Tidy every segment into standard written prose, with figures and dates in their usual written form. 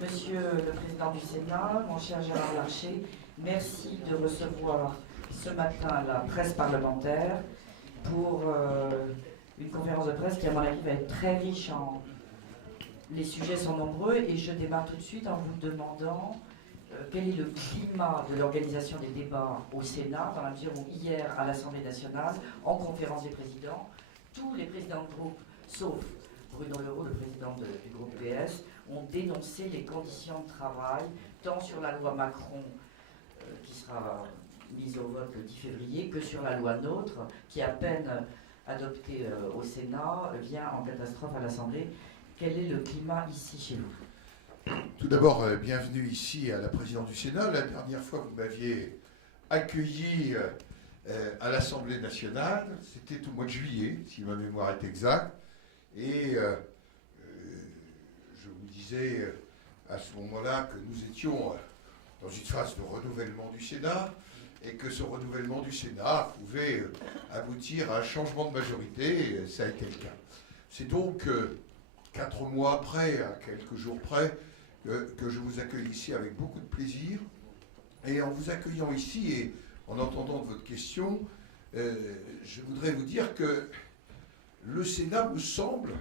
Monsieur le Président du Sénat, mon cher Gérard Larcher, merci de recevoir ce matin la presse parlementaire pour une conférence de presse qui, à mon avis, va être très riche en... Les sujets sont nombreux et je démarre tout de suite en vous demandant quel est le climat de l'organisation des débats au Sénat, dans la mesure où hier, à l'Assemblée nationale, en conférence des présidents, tous les présidents de groupe, sauf Bruno Le Roux, le président du groupe PS, ont dénoncé les conditions de travail, tant sur la loi Macron, qui sera mise au vote le 10 février, que sur la loi NOTRe, qui, à peine adoptée au Sénat, vient en catastrophe à l'Assemblée. Quel est le climat ici chez vous? Tout d'abord, bienvenue ici à la présidence du Sénat. La dernière fois, vous m'aviez accueilli à l'Assemblée nationale, c'était au mois de juillet, si ma mémoire est exacte. Et je vous disais à ce moment-là que nous étions dans une phase de renouvellement du Sénat et que ce renouvellement du Sénat pouvait aboutir à un changement de majorité, et ça a été le cas. C'est donc 4 mois après, à quelques jours près, que je vous accueille ici avec beaucoup de plaisir. Et en vous accueillant ici et en entendant votre question, je voudrais vous dire que le Sénat, me semble,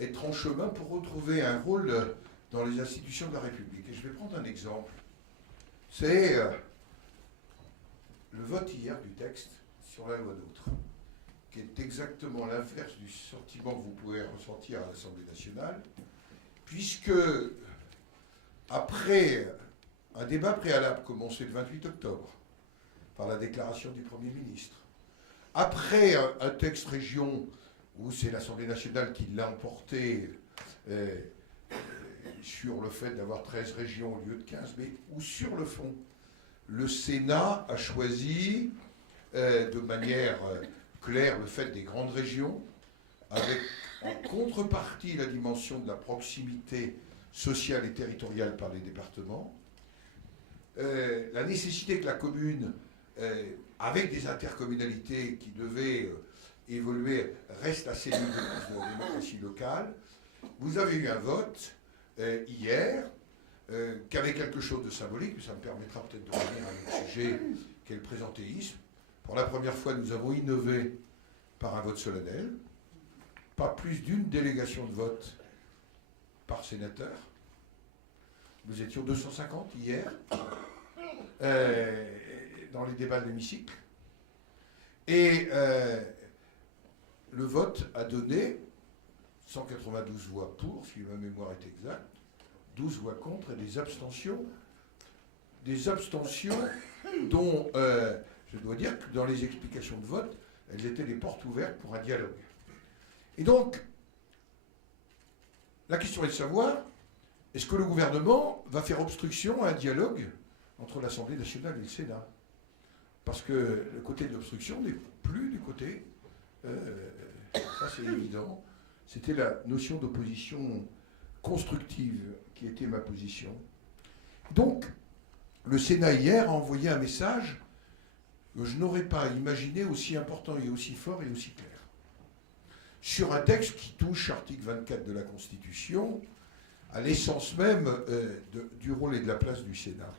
être en chemin pour retrouver un rôle dans les institutions de la République. Et je vais prendre un exemple. C'est le vote hier du texte sur la loi NOTRe, qui est exactement l'inverse du sentiment que vous pouvez ressentir à l'Assemblée nationale, puisque, après un débat préalable commencé le 28 octobre, par la déclaration du Premier ministre, après un texte région où c'est l'Assemblée nationale qui l'a emporté sur le fait d'avoir 13 régions au lieu de 15, mais où sur le fond, le Sénat a choisi de manière claire le fait des grandes régions, avec en contrepartie la dimension de la proximité sociale et territoriale par les départements, la nécessité que la commune, avec des intercommunalités qui devaient évoluer, reste assez libre de la démocratie locale. Vous avez eu un vote hier qui avait quelque chose de symbolique, ça me permettra peut-être de revenir à un sujet qui est le présentéisme. Pour la première fois, nous avons innové par un vote solennel, pas plus d'une délégation de vote par sénateur. Nous étions 250 hier dans les débats de l'hémicycle. Et le vote a donné 192 voix pour, si ma mémoire est exacte, 12 voix contre et des abstentions. Des abstentions dont je dois dire que dans les explications de vote, elles étaient des portes ouvertes pour un dialogue. Et donc, la question est de savoir, est-ce que le gouvernement va faire obstruction à un dialogue entre l'Assemblée nationale et le Sénat? Parce que le côté de l'obstruction n'est plus du côté, ça c'est évident, c'était la notion d'opposition constructive qui était ma position. Donc, le Sénat hier a envoyé un message que je n'aurais pas imaginé aussi important et aussi fort et aussi clair. Sur un texte qui touche l'article 24 de la Constitution, à l'essence même du rôle et de la place du Sénat.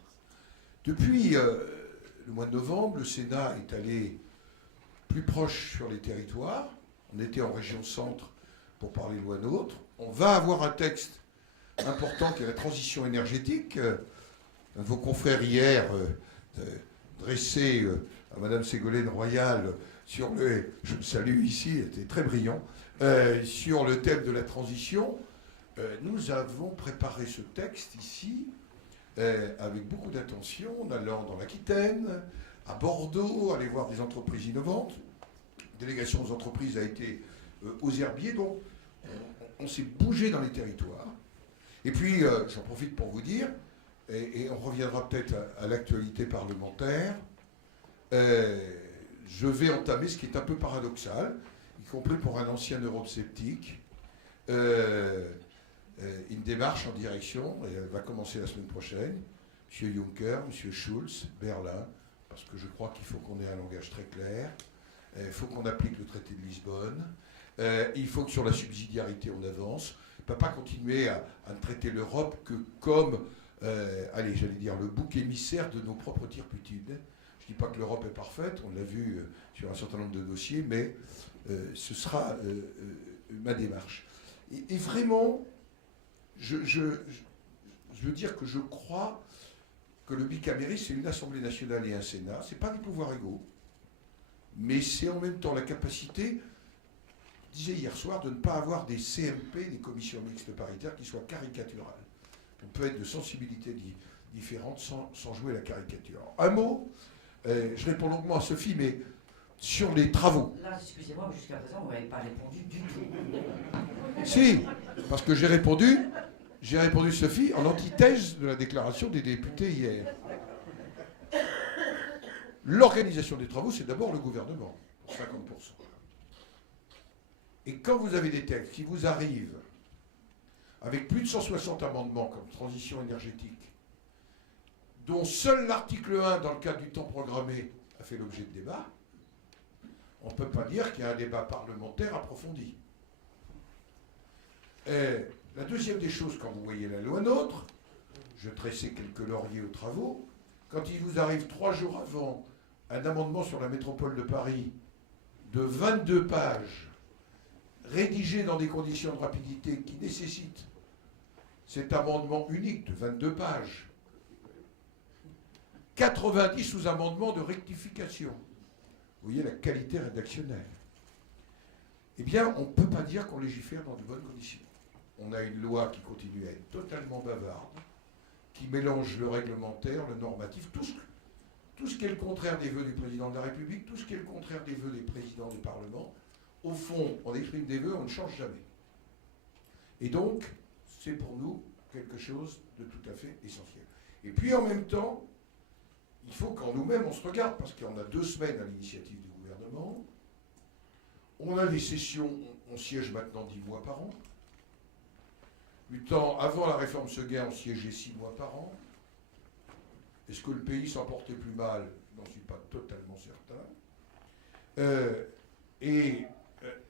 Depuis le mois de novembre, le Sénat est allé plus proche sur les territoires. On était en région centre pour parler loi NOTRe. On va avoir un texte important qui est la transition énergétique. Vos confrères hier dressaient à Madame Ségolène Royal sur le, je le salue ici, était très brillant, sur le thème de la transition. Nous avons préparé ce texte ici avec beaucoup d'attention, en allant dans l'Aquitaine, à Bordeaux, aller voir des entreprises innovantes. La délégation aux entreprises a été aux herbiers, donc on s'est bougé dans les territoires. Et puis, j'en profite pour vous dire, et on reviendra peut-être à l'actualité parlementaire, je vais entamer ce qui est un peu paradoxal, y compris pour un ancien eurosceptique, une démarche en direction, et elle va commencer la semaine prochaine, M. Juncker, M. Schulz, Berlin, parce que je crois qu'il faut qu'on ait un langage très clair, il faut qu'on applique le traité de Lisbonne, il faut que sur la subsidiarité on avance, ne peut pas continuer à ne traiter l'Europe que comme, j'allais dire, le bouc émissaire de nos propres turpitudes. Je ne dis pas que l'Europe est parfaite, on l'a vu sur un certain nombre de dossiers, mais ce sera ma démarche. Et vraiment, je veux dire que je crois que le bicamérisme, c'est une Assemblée nationale et un Sénat. Ce n'est pas des pouvoirs égaux, mais c'est en même temps la capacité, je disais hier soir, de ne pas avoir des CMP, des commissions mixtes paritaires, qui soient caricaturales. On peut être de sensibilités différentes sans jouer la caricature. Un mot, je réponds longuement à Sophie, mais sur les travaux. Là, excusez-moi, mais jusqu'à présent, vous n'avez pas répondu du tout. Si, parce que j'ai répondu, Sophie, en antithèse de la déclaration des députés hier. L'organisation des travaux, c'est d'abord le gouvernement, pour 50%. Et quand vous avez des textes qui vous arrivent avec plus de 160 amendements comme transition énergétique, dont seul l'article 1, dans le cadre du temps programmé, a fait l'objet de débat, on ne peut pas dire qu'il y a un débat parlementaire approfondi. Et la deuxième des choses, quand vous voyez la loi NOTRe, je tressais quelques lauriers aux travaux, quand il vous arrive 3 jours avant un amendement sur la métropole de Paris de 22 pages, rédigé dans des conditions de rapidité qui nécessitent cet amendement unique de 22 pages, 90 sous-amendements de rectification. Vous voyez la qualité rédactionnelle. Eh bien, on ne peut pas dire qu'on légifère dans de bonnes conditions. On a une loi qui continue à être totalement bavarde, qui mélange le réglementaire, le normatif, tout ce qui est le contraire des vœux du président de la République, tout ce qui est le contraire des vœux des présidents des parlements. Au fond, on exprime des vœux, on ne change jamais. Et donc, c'est pour nous quelque chose de tout à fait essentiel. Et puis en même temps, il faut qu'en nous-mêmes on se regarde, parce qu'on a 2 semaines à l'initiative du gouvernement. On a des sessions, on siège maintenant 10 mois par an. Du temps, avant la réforme Seguin, on siégeait 6 mois par an. Est-ce que le pays s'en portait plus mal? Je n'en suis pas totalement certain.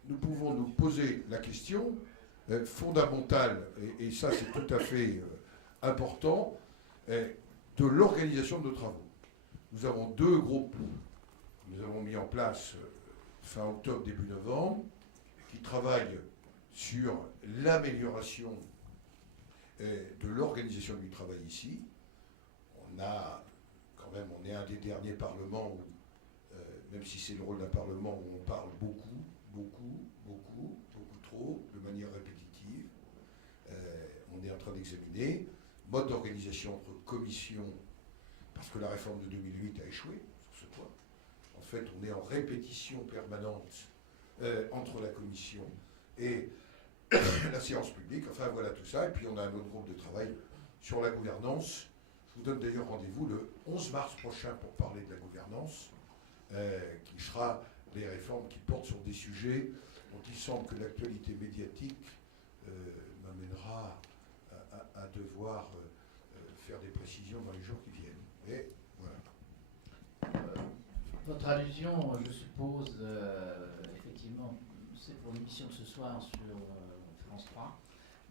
Nous pouvons nous poser la question fondamentale, et ça c'est tout à fait important, de l'organisation de nos travaux. Nous avons 2 groupes que nous avons mis en place fin octobre, début novembre, qui travaillent sur l'amélioration de l'organisation du travail ici. On est un des derniers parlements où, même si c'est le rôle d'un parlement où on parle beaucoup trop, de manière répétitive, on est en train d'examiner mode d'organisation entre commissions, parce que la réforme de 2008 a échoué sur ce point. En fait, on est en répétition permanente entre la commission et la séance publique. Enfin, voilà tout ça. Et puis, on a un autre groupe de travail sur la gouvernance. Je vous donne d'ailleurs rendez-vous le 11 mars prochain pour parler de la gouvernance, qui sera les réformes qui portent sur des sujets dont il semble que l'actualité médiatique m'amènera à devoir faire des précisions dans les jours qui viennent. Et voilà. Votre allusion, je suppose, effectivement, c'est pour l'émission de ce soir sur France 3.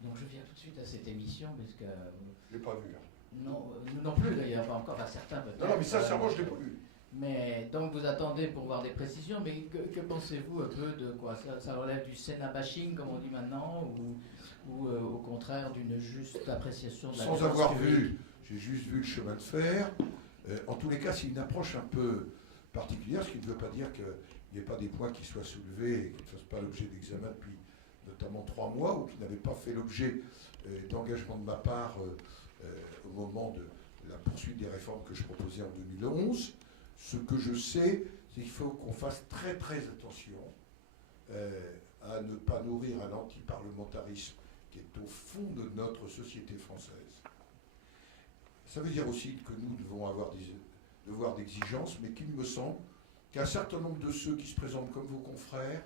Donc je viens tout de suite à cette émission, parce que... Je ne l'ai pas vu. Non, nous non plus d'ailleurs, pas encore, enfin certains peut-être. Non, mais sincèrement, je ne l'ai pas vu. Mais donc vous attendez pour voir des précisions, mais que pensez-vous un peu de quoi ça relève du Sénat bashing, comme on dit maintenant, ou au contraire d'une juste appréciation de la Sans avoir vu, j'ai juste vu le chemin de fer. En tous les cas, c'est une approche un peu particulière, ce qui ne veut pas dire qu'il n'y ait pas des points qui soient soulevés et qui ne fassent pas l'objet d'examen depuis notamment 3 mois, ou qui n'avaient pas fait l'objet d'engagement de ma part au moment de la poursuite des réformes que je proposais en 2011. Ce que je sais, c'est qu'il faut qu'on fasse très très attention à ne pas nourrir un antiparlementarisme qui est au fond de notre société française. Ça veut dire aussi que nous devons avoir des devoirs d'exigence, mais qu'il me semble qu'un certain nombre de ceux qui se présentent comme vos confrères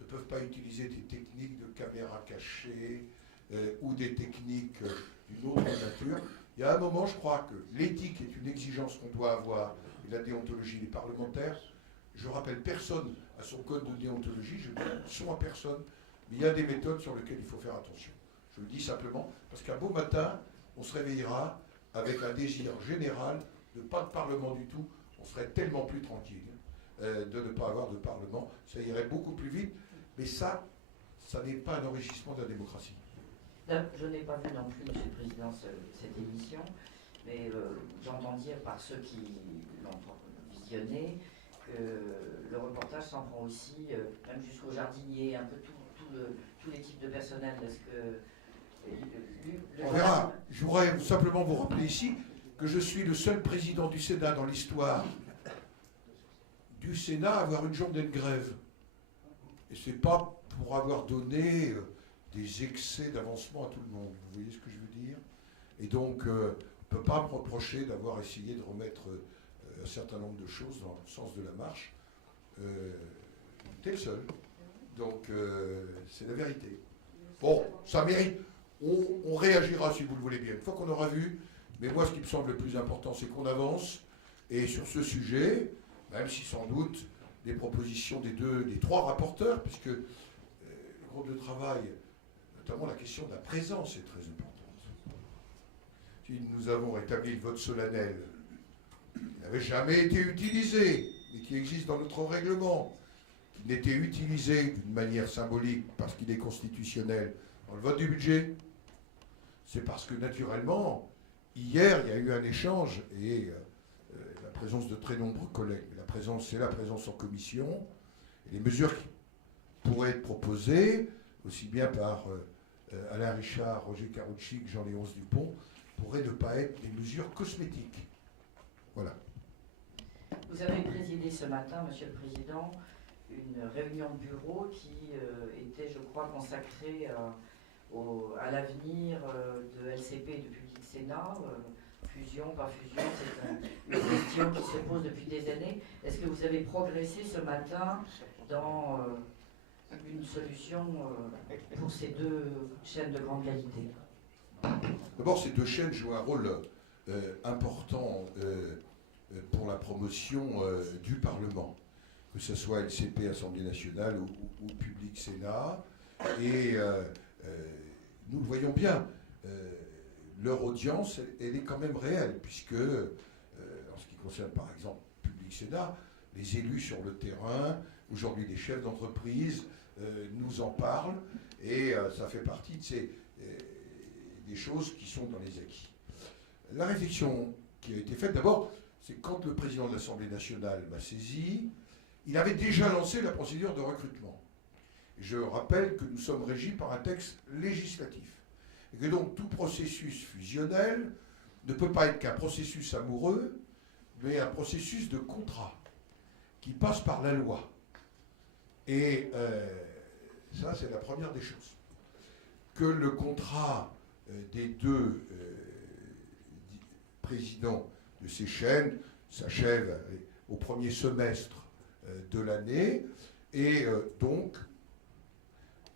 ne peuvent pas utiliser des techniques de caméra cachée ou des techniques d'une autre nature. Il y a un moment, je crois que l'éthique est une exigence qu'on doit avoir, et la déontologie des parlementaires. Je rappelle personne à son code de déontologie, je dis son à personne, mais il y a des méthodes sur lesquelles il faut faire attention. Je le dis simplement, parce qu'un beau matin, on se réveillera avec un désir général de pas de Parlement du tout. On serait tellement plus tranquille de ne pas avoir de Parlement. Ça irait beaucoup plus vite. Mais ça n'est pas un enrichissement de la démocratie. Je n'ai pas vu non plus, Monsieur le Président, cette émission, mais j'entends dire par ceux qui l'ont visionné que le reportage s'en prend aussi, même jusqu'aux jardiniers, un peu tous les types de personnel. Est-ce que on verra. Je voudrais simplement vous rappeler ici que je suis le seul président du Sénat dans l'histoire du Sénat à avoir une journée de grève. Et ce n'est pas pour avoir donné des excès d'avancement à tout le monde. Vous voyez ce que je veux dire? Et donc, on ne peut pas me reprocher d'avoir essayé de remettre un certain nombre de choses dans le sens de la marche. T'es le seul. Donc, c'est la vérité. Bon, ça mérite. On réagira si vous le voulez bien. Une fois qu'on aura vu, mais moi, ce qui me semble le plus important, c'est qu'on avance. Et sur ce sujet, même si sans doute des propositions des trois rapporteurs, puisque le groupe de travail, notamment la question de la présence est très importante. Si nous avons rétabli le vote solennel, qui n'avait jamais été utilisé, mais qui existe dans notre règlement, qui n'était utilisé d'une manière symbolique parce qu'il est constitutionnel dans le vote du budget, c'est parce que naturellement, hier, il y a eu un échange et la présence de très nombreux collègues. C'est la présence en commission. Et les mesures qui pourraient être proposées, aussi bien par Alain Richard, Roger Karoutchi que Jean-Léonce Dupont, pourraient ne pas être des mesures cosmétiques. Voilà. Vous avez présidé ce matin, Monsieur le Président, une réunion de bureau qui était, je crois, consacrée à l'avenir de LCP depuis le Sénat. Fusion, pas fusion, c'est une question qui se pose depuis des années. Est-ce que vous avez progressé ce matin dans une solution pour ces deux chaînes de grande qualité? D'abord, ces deux chaînes jouent un rôle important pour la promotion du Parlement, que ce soit LCP, Assemblée nationale ou Public Sénat. Et nous le voyons bien. Leur audience, elle est quand même réelle, puisque, en ce qui concerne par exemple Public Sénat, les élus sur le terrain, aujourd'hui des chefs d'entreprise, nous en parlent, et ça fait partie de des choses qui sont dans les acquis. La réflexion qui a été faite, d'abord, c'est quand le président de l'Assemblée nationale m'a saisi, il avait déjà lancé la procédure de recrutement. Je rappelle que nous sommes régis par un texte législatif. Et que donc tout processus fusionnel ne peut pas être qu'un processus amoureux, mais un processus de contrat qui passe par la loi. Et ça, c'est la première des choses. Que le contrat des deux présidents de ces chaînes s'achève au premier semestre de l'année, et donc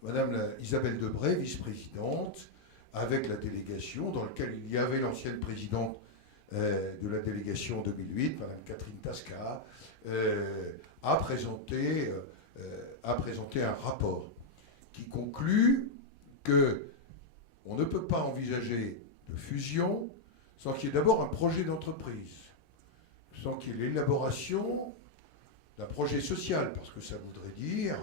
Madame Isabelle Debré, vice-présidente, avec la délégation, dans laquelle il y avait l'ancienne présidente de la délégation en 2008, Mme Catherine Tasca, a présenté un rapport qui conclut qu'on ne peut pas envisager de fusion sans qu'il y ait d'abord un projet d'entreprise, sans qu'il y ait l'élaboration d'un projet social, parce que ça voudrait dire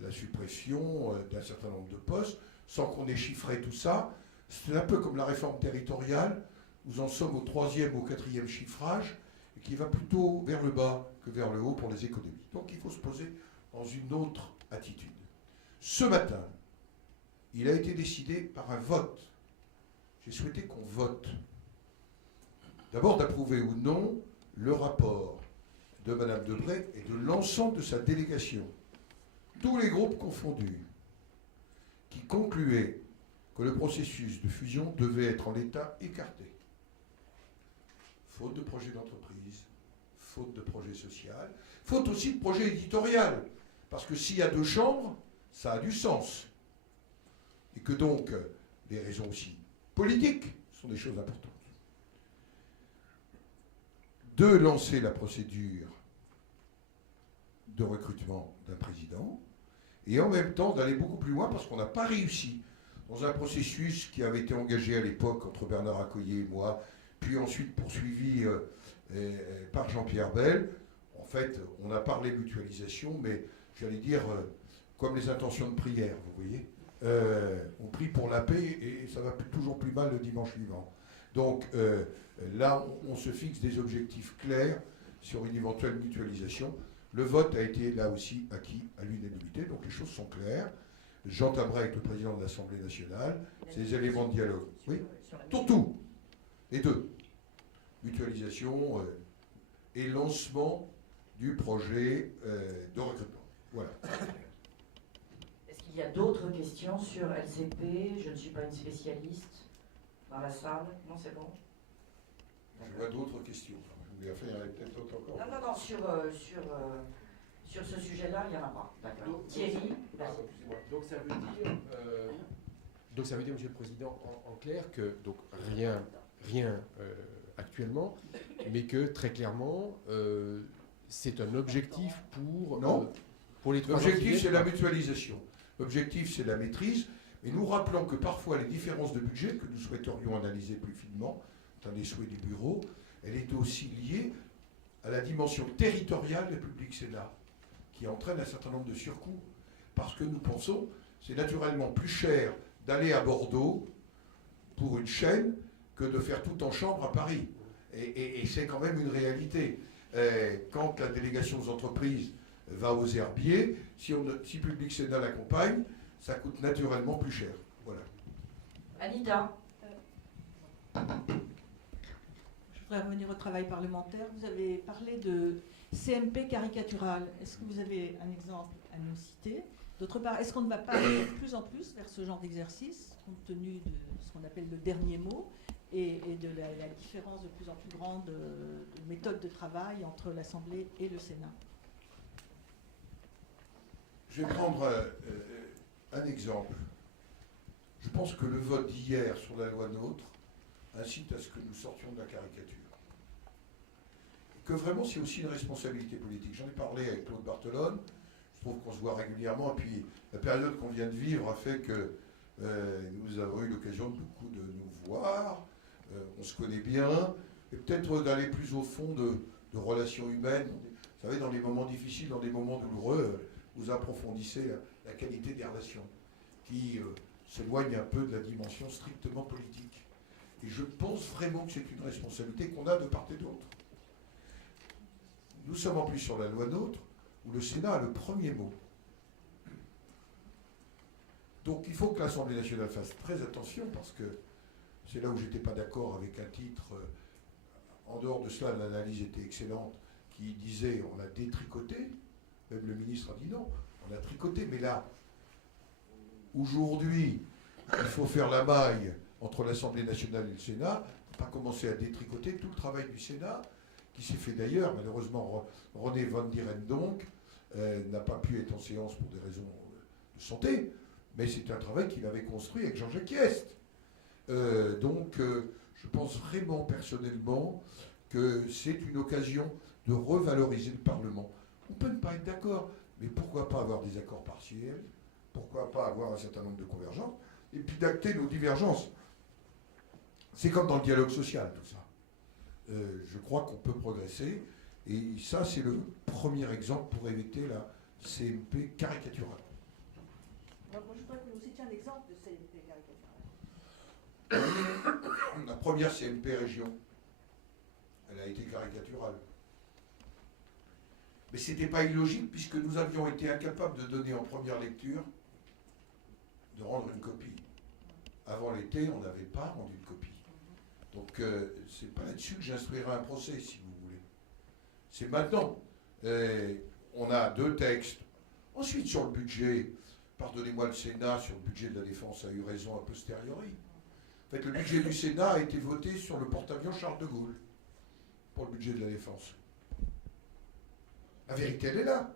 la suppression d'un certain nombre de postes, sans qu'on ait chiffré tout ça. C'est un peu comme la réforme territoriale. Nous en sommes au 3e ou au 4e chiffrage, et qui va plutôt vers le bas que vers le haut pour les économies. Donc il faut se poser dans une autre attitude. Ce matin, il a été décidé par un vote. J'ai souhaité qu'on vote. D'abord d'approuver ou non le rapport de Mme Debré et de l'ensemble de sa délégation, tous les groupes confondus, qui concluait que le processus de fusion devait être en l'état écarté. Faute de projet d'entreprise, faute de projet social, faute aussi de projet éditorial. Parce que s'il y a deux chambres, ça a du sens. Et que donc, des raisons aussi politiques sont des choses importantes. De lancer la procédure de recrutement d'un président, et en même temps d'aller beaucoup plus loin parce qu'on n'a pas réussi dans un processus qui avait été engagé à l'époque entre Bernard Accoyer et moi, puis ensuite poursuivi par Jean-Pierre Bel. En fait, on a parlé mutualisation, mais j'allais dire comme les intentions de prière, vous voyez. On prie pour la paix et ça va toujours plus mal le dimanche suivant. Donc là, on se fixe des objectifs clairs sur une éventuelle mutualisation. Le vote a été là aussi acquis à l'unanimité, donc les choses sont claires. J'entamerai avec le président de l'Assemblée nationale ces éléments de dialogue. Oui, pour tout. Les deux. Mutualisation et lancement du projet de recrutement. Voilà. Est-ce qu'il y a d'autres questions sur LCP? Je ne suis pas une spécialiste dans la salle. Non, c'est bon? Je vois d'autres questions. Mais enfin, il y en a peut-être d'autres encore. Non, sur ce sujet-là, il n'y en a pas. D'accord. Thierry, pardon, excusez-moi. Donc ça veut dire, Monsieur le Président, en clair, que donc rien actuellement, mais que très clairement, c'est un objectif pour, non. Pour les 3 ans. L'objectif, c'est la mutualisation. L'objectif, c'est la maîtrise. Et nous rappelons que parfois, les différences de budget que nous souhaiterions analyser plus finement, dans les souhaits du bureau, elle est aussi liée à la dimension territoriale des Public Sénat, qui entraîne un certain nombre de surcoûts. Parce que nous pensons, c'est naturellement plus cher d'aller à Bordeaux pour une chaîne que de faire tout en chambre à Paris. Et c'est quand même une réalité. Quand la délégation aux entreprises va aux herbiers, si Public Sénat l'accompagne, ça coûte naturellement plus cher. Voilà. Anita. Je voudrais revenir au travail parlementaire. Vous avez parlé de CMP caricatural. Est-ce que vous avez un exemple à nous citer? D'autre part, est-ce qu'on ne va pas aller de plus en plus vers ce genre d'exercice, compte tenu de ce qu'on appelle le dernier mot, et de la différence de plus en plus grande de méthode de travail entre l'Assemblée et le Sénat? Je vais prendre un exemple. Je pense que le vote d'hier sur la loi NOTRe incite à ce que nous sortions de la caricature. Et que vraiment, c'est aussi une responsabilité politique. J'en ai parlé avec Claude Barthelone. Je trouve qu'on se voit régulièrement. Et puis, la période qu'on vient de vivre a fait que nous avons eu l'occasion beaucoup de nous voir. On se connaît bien. Et peut-être d'aller plus au fond de relations humaines. Vous savez, dans les moments difficiles, dans des moments douloureux, vous approfondissez la qualité des relations qui s'éloignent un peu de la dimension strictement politique. Et je pense vraiment que c'est une responsabilité qu'on a de part et d'autre. Nous sommes en plus sur la loi NOTRe, où le Sénat a le premier mot. Donc il faut que l'Assemblée nationale fasse très attention, parce que c'est là où je n'étais pas d'accord avec un titre. En dehors de cela, l'analyse était excellente, qui disait on a détricoté. Même le ministre a dit non, on a tricoté. Mais là, aujourd'hui, il faut faire la maille entre l'Assemblée nationale et le Sénat, pas commencer à détricoter tout le travail du Sénat, qui s'est fait d'ailleurs, malheureusement, René Van Dieren donc, n'a pas pu être en séance pour des raisons de santé, mais c'est un travail qu'il avait construit avec Jean-Jacques Hyest. Je pense vraiment personnellement que c'est une occasion de revaloriser le Parlement. On peut ne pas être d'accord, mais pourquoi pas avoir des accords partiels? Pourquoi pas avoir un certain nombre de convergences? Et puis d'acter nos divergences. C'est comme dans le dialogue social, tout ça. Je crois qu'on peut progresser. Et ça, c'est le premier exemple pour éviter la CMP caricaturale. Alors, moi, je voudrais que vous citiez un exemple de CMP caricaturale. La première CMP région, elle a été caricaturale. Mais ce n'était pas illogique, puisque nous avions été incapables de donner en première lecture, de rendre une copie. Avant l'été, on n'avait pas rendu une copie. Donc, c'est pas là-dessus que j'instruirai un procès, si vous voulez. C'est maintenant. On a 2 textes. Ensuite, sur le budget, pardonnez-moi, le Sénat, sur le budget de la Défense, a eu raison a posteriori. En fait, le budget du Sénat a été voté sur le porte-avions Charles de Gaulle, pour le budget de la Défense. La vérité, elle est là.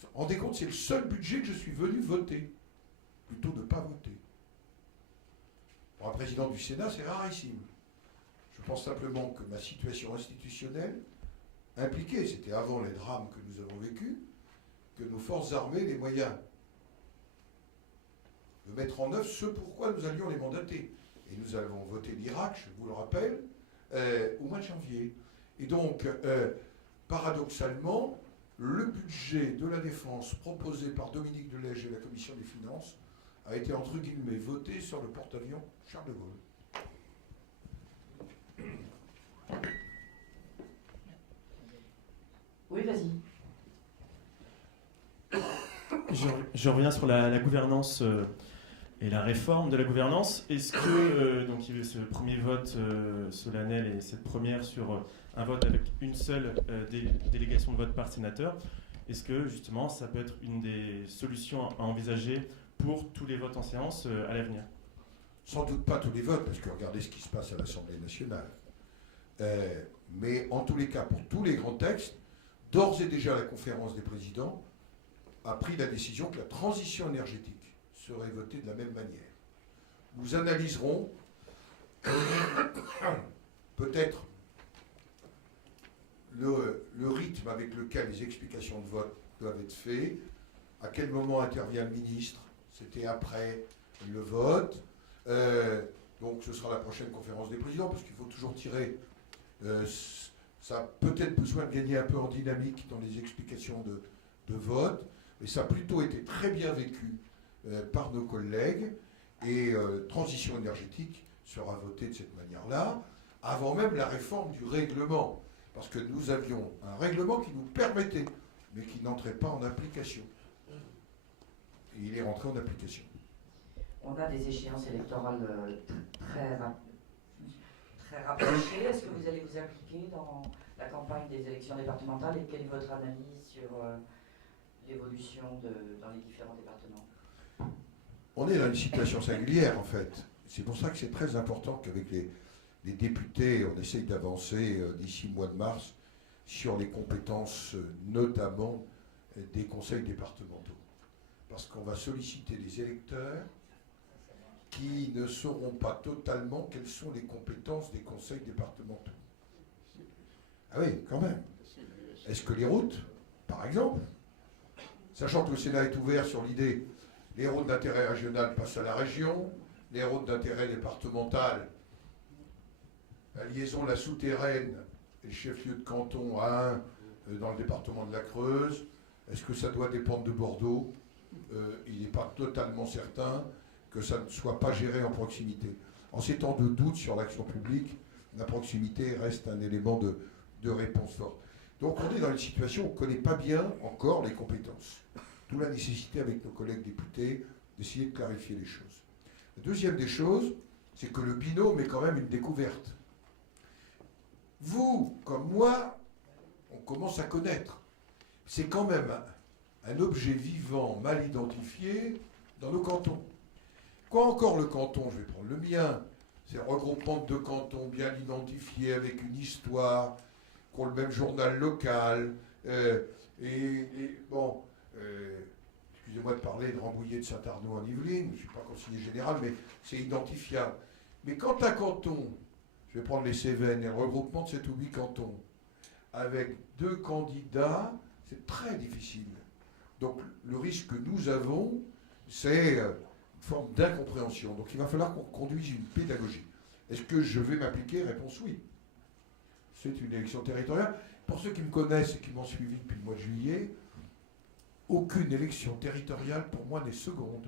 Vous vous rendez compte, c'est le seul budget que je suis venu voter, plutôt ne pas voter. Pour un président du Sénat, c'est rarissime. Je pense simplement que ma situation institutionnelle impliquait, c'était avant les drames que nous avons vécus, que nos forces armées, les moyens de mettre en œuvre ce pourquoi nous allions les mandater. Et nous avons voté l'Irak, je vous le rappelle, au mois de janvier. Et donc, paradoxalement, le budget de la défense proposé par Dominique Delège et la Commission des Finances a été, entre guillemets, voté sur le porte-avions Charles de Gaulle. Oui, vas-y. Je reviens sur la gouvernance et la réforme de la gouvernance. Est-ce que, donc il y a eu ce premier vote solennel et cette première sur un vote avec une seule délégation de vote par sénateur, est-ce que justement ça peut être une des solutions à envisager pour tous les votes en séance à l'avenir? Sans doute pas tous les votes, parce que regardez ce qui se passe à l'Assemblée nationale. Mais en tous les cas, pour tous les grands textes, d'ores et déjà la conférence des présidents a pris la décision que la transition énergétique serait votée de la même manière. Nous analyserons peut-être le rythme avec lequel les explications de vote doivent être faites, à quel moment intervient le ministre, c'était après le vote. Donc ce sera la prochaine conférence des présidents, parce qu'il faut toujours tirer... ça a peut-être besoin de gagner un peu en dynamique dans les explications de vote, mais ça a plutôt été très bien vécu par nos collègues, et transition énergétique sera votée de cette manière-là, avant même la réforme du règlement, parce que nous avions un règlement qui nous permettait, mais qui n'entrait pas en application. Et il est rentré en application. On a des échéances électorales très rapprochées. Est-ce que vous allez vous impliquer dans la campagne des élections départementales et quelle est votre analyse sur l'évolution dans les différents départements? On est dans une situation singulière, en fait. C'est pour ça que c'est très important qu'avec les députés, on essaye d'avancer d'ici le mois de mars sur les compétences, notamment des conseils départementaux. Parce qu'on va solliciter les électeurs qui ne sauront pas totalement quelles sont les compétences des conseils départementaux. Ah oui, quand même. Est-ce que les routes, par exemple, sachant que le Sénat est ouvert sur l'idée, les routes d'intérêt régional passent à la région, les routes d'intérêt départemental, la liaison, la souterraine et le chef-lieu de canton à dans le département de la Creuse, est-ce que ça doit dépendre de Bordeaux? Il n'est pas totalement certain que ça ne soit pas géré en proximité. En ces temps de doute sur l'action publique, la proximité reste un élément de réponse forte. Donc on est dans une situation où on ne connaît pas bien encore les compétences. D'où la nécessité avec nos collègues députés d'essayer de clarifier les choses. La deuxième des choses, c'est que le binôme est quand même une découverte. Vous, comme moi, on commence à connaître. C'est quand même un objet vivant mal identifié dans nos cantons. Quoi encore le canton? Je vais prendre le mien. C'est un regroupement de deux cantons bien identifiés avec une histoire, qui ont le même journal local. Excusez-moi de parler de Rambouillet, de Saint-Arnaud en Yvelines, je ne suis pas conseiller général, mais c'est identifiable. Mais quand un canton, je vais prendre les Cévennes et le regroupement de 7 ou 8 cantons, avec deux candidats, c'est très difficile. Donc le risque que nous avons, c'est une forme d'incompréhension. Donc il va falloir qu'on conduise une pédagogie. Est-ce que je vais m'appliquer? Réponse oui. C'est une élection territoriale. Pour ceux qui me connaissent et qui m'ont suivi depuis le mois de juillet, aucune élection territoriale pour moi n'est seconde.